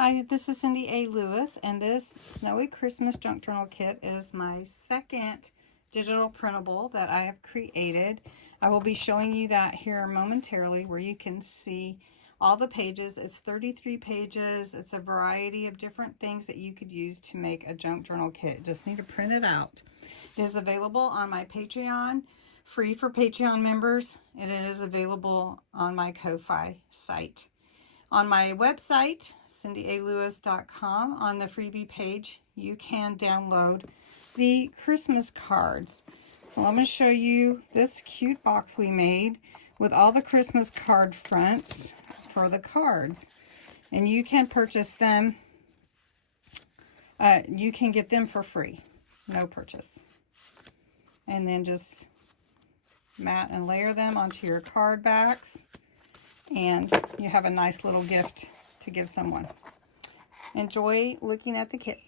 Hi, this is Cindy A. Lewis, and this Snowy Christmas Junk Journal Kit is my second digital printable that I have created. I will be showing you that here momentarily, where you can see all the pages. It's 33 pages. It's a variety of different things that you could use to make a junk journal kit. Just need to print it out. It is available on my Patreon, free for Patreon members, and it is available on my Ko-Fi site. On my website, cindyaLewis.com, on the freebie page, you can download the Christmas cards. So I'm going to show you this cute box we made with all the Christmas card fronts for the cards. And you can purchase them, you can get them for free, no purchase. And then just mat and layer them onto your card backs. And you have a nice little gift to give someone. Enjoy looking at the kit.